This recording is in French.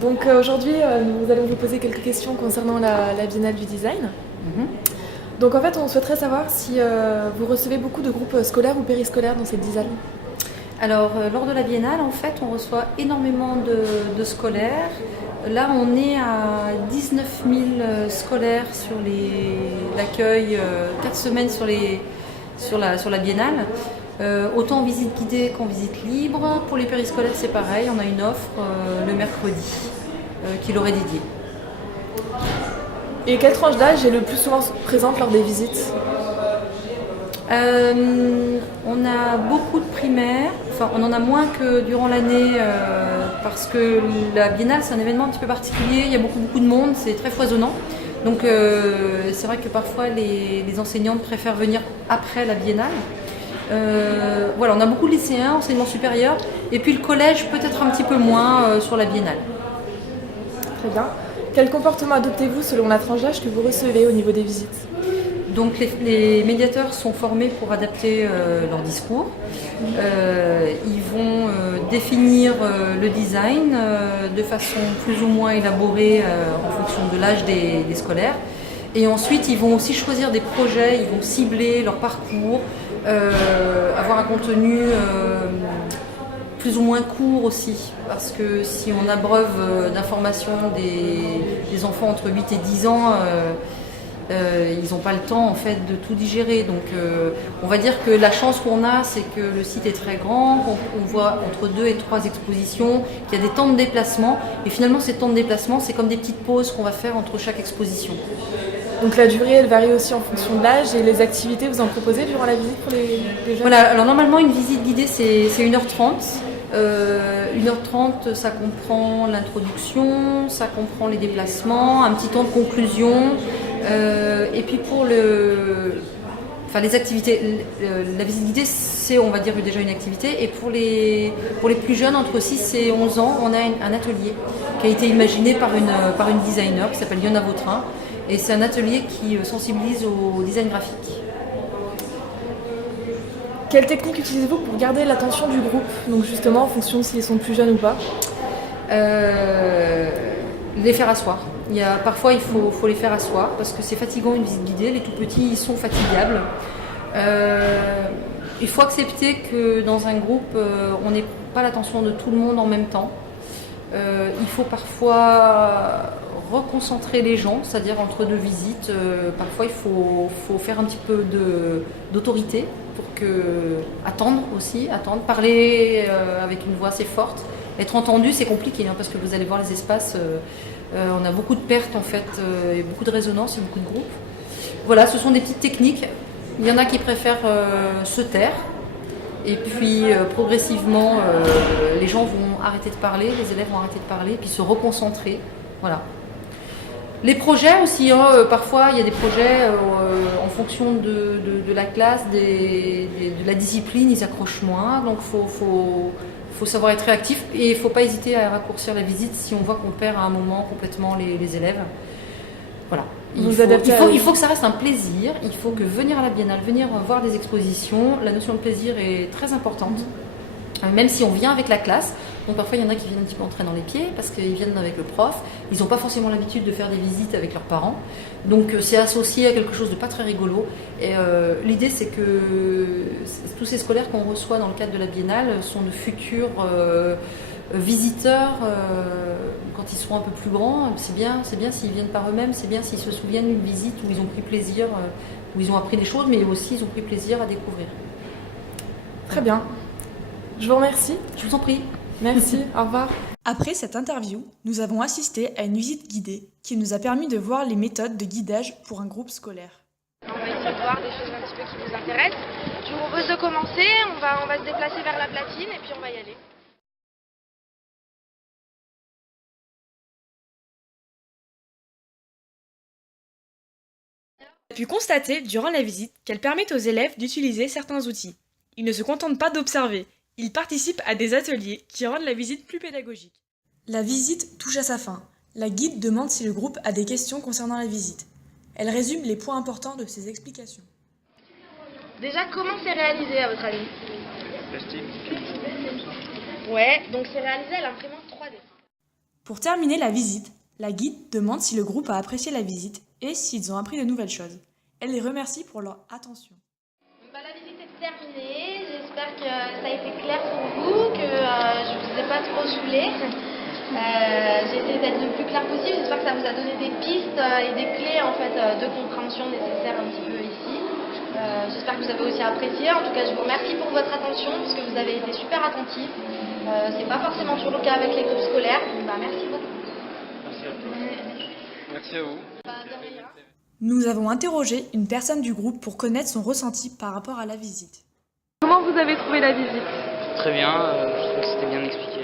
Donc aujourd'hui, nous allons vous poser quelques questions concernant la Biennale du design. Donc en fait, on souhaiterait savoir si vous recevez beaucoup de groupes scolaires ou périscolaires dans cette design. Alors, lors de la Biennale, en fait, on reçoit énormément de scolaires. Là, on est à 19 000 scolaires sur l'accueil, 4 semaines sur la Biennale. Autant en visite guidée qu'en visite libre. Pour les périscolaires, c'est pareil, on a une offre le mercredi qui leur est dédiée. Et quelle tranche d'âge est le plus souvent présente lors des visites? On a beaucoup de primaires, enfin on en a moins que durant l'année parce que la Biennale c'est un événement un petit peu particulier, il y a beaucoup de monde, c'est très foisonnant. Donc c'est vrai que parfois les enseignantes préfèrent venir après la Biennale. Voilà, on a beaucoup de lycéens, enseignement supérieur, et puis le collège peut-être un petit peu moins sur la Biennale. Très bien. Quel comportement adoptez-vous selon la tranche d'âge que vous recevez au niveau des visites? Donc les médiateurs sont formés pour adapter leur discours. Ils vont définir le design de façon plus ou moins élaborée en fonction de l'âge des scolaires. Et ensuite, ils vont aussi choisir des projets, ils vont cibler leur parcours, avoir un contenu plus ou moins court aussi. Parce que si on abreuve d'informations des enfants entre 8 et 10 ans, ils n'ont pas le temps en fait de tout digérer. Donc on va dire que la chance qu'on a, c'est que le site est très grand, qu'on voit entre 2 et 3 expositions, qu'il y a des temps de déplacement. Et finalement, ces temps de déplacement, c'est comme des petites pauses qu'on va faire entre chaque exposition. Donc la durée, elle varie aussi en fonction de l'âge et les activités vous en proposez durant la visite pour les jeunes? Voilà, alors normalement, une visite guidée, c'est 1h30. 1h30, ça comprend l'introduction, ça comprend les déplacements, un petit temps de conclusion. Et puis pour les activités, la visite guidée, c'est, on va dire, déjà une activité. Et pour les plus jeunes, entre 6 et 11 ans, on a un atelier qui a été imaginé par une designer qui s'appelle Yona Vautrin. Et c'est un atelier qui sensibilise au design graphique. Quelle technique utilisez-vous pour garder l'attention du groupe? Donc justement en fonction de s'ils sont plus jeunes ou pas. Les faire asseoir. Parfois, il faut les faire asseoir parce que c'est fatigant une visite guidée. Les tout petits, ils sont fatigables. Il faut accepter que dans un groupe, on n'ait pas l'attention de tout le monde en même temps. Il faut parfois reconcentrer les gens, c'est-à-dire entre deux visites. Parfois, il faut faire un petit peu d'autorité pour attendre, parler avec une voix assez forte. Être entendu, c'est compliqué parce que vous allez voir les espaces, on a beaucoup de pertes en fait, et beaucoup de résonance et beaucoup de groupes. Voilà, ce sont des petites techniques. Il y en a qui préfèrent se taire et puis progressivement les gens vont arrêter de parler, les élèves vont arrêter de parler puis se reconcentrer. Voilà. Les projets aussi, parfois il y a des projets en fonction de la classe, de la discipline, ils accrochent moins, donc faut savoir être réactif et il ne faut pas hésiter à raccourcir la visite si on voit qu'on perd à un moment complètement les élèves. Voilà. Il faut que ça reste un plaisir, il faut que venir à la Biennale, venir voir des expositions, la notion de plaisir est très importante, même si on vient avec la classe. Donc parfois il y en a qui viennent un petit peu en traînant les pieds parce qu'ils viennent avec le prof, ils n'ont pas forcément l'habitude de faire des visites avec leurs parents, donc c'est associé à quelque chose de pas très rigolo. Et l'idée c'est que tous ces scolaires qu'on reçoit dans le cadre de la Biennale sont de futurs visiteurs quand ils seront un peu plus grands. C'est bien s'ils viennent par eux-mêmes, c'est bien s'ils se souviennent d'une visite où ils ont pris plaisir, où ils ont appris des choses, mais aussi ils ont pris plaisir à découvrir. Très bien. Je vous remercie. Je vous en prie. Merci, au revoir. Après cette interview, nous avons assisté à une visite guidée qui nous a permis de voir les méthodes de guidage pour un groupe scolaire. On va essayer de voir des choses un petit peu qui vous intéressent. Je vous propose de commencer, on va se déplacer vers la platine et puis on va y aller. On a pu constater durant la visite qu'elle permet aux élèves d'utiliser certains outils. Ils ne se contentent pas d'observer, ils participent à des ateliers qui rendent la visite plus pédagogique. La visite touche à sa fin. La guide demande si le groupe a des questions concernant la visite. Elle résume les points importants de ses explications. Déjà, comment c'est réalisé à votre avis? Plastique. Ouais, donc c'est réalisé à l'imprimante 3D. Pour terminer la visite, la guide demande si le groupe a apprécié la visite et s'ils ont appris de nouvelles choses. Elle les remercie pour leur attention. La visite est terminée, j'espère que ça a été clair pour vous, que je ne vous ai pas trop saoulé. J'ai essayé d'être le plus clair possible, j'espère que ça vous a donné des pistes et des clés en fait, de compréhension nécessaires un petit peu ici. J'espère que vous avez aussi apprécié, en tout cas je vous remercie pour votre attention, parce que vous avez été super attentifs. C'est pas forcément toujours le cas avec les groupes scolaires, merci beaucoup. Merci à vous. Merci à vous. De rien. Nous avons interrogé une personne du groupe pour connaître son ressenti par rapport à la visite. Comment vous avez trouvé la visite? Très bien, je trouve que c'était bien expliqué.